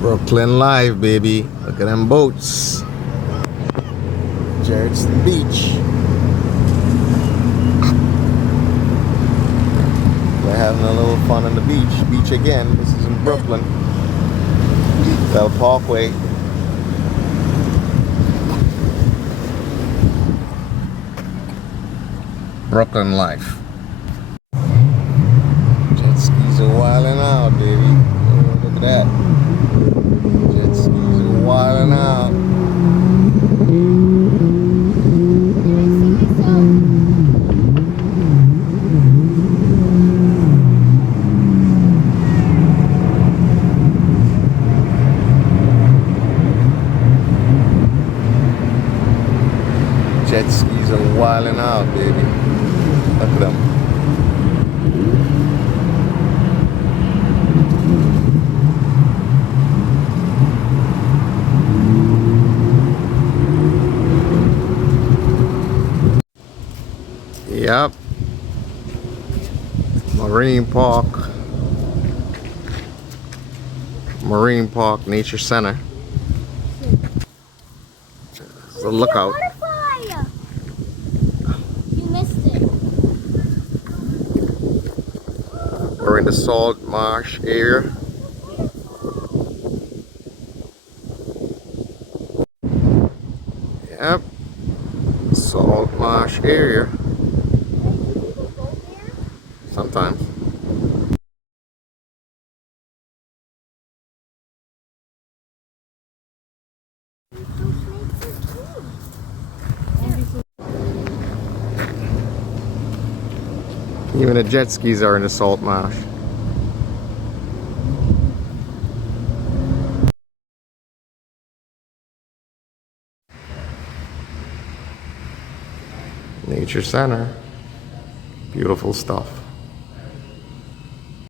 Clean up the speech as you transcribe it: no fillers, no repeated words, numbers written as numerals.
Brooklyn Live, baby. Look at them boats. Gerritsen Beach. We're having a little fun on the beach. Beach again. This is in Brooklyn. Bell Parkway. Brooklyn Life. Jet skis are wilding out, baby. Oh, look at that. Jet skis are wilding out. Jet skis are wilding out, baby. Look at them. Yep. Marine Park Nature Center. It's a lookout. You missed it. We're in the salt marsh area. Yep. Salt marsh area. Sometimes. Even the jet skis are in the salt marsh. Nature Center. Beautiful stuff.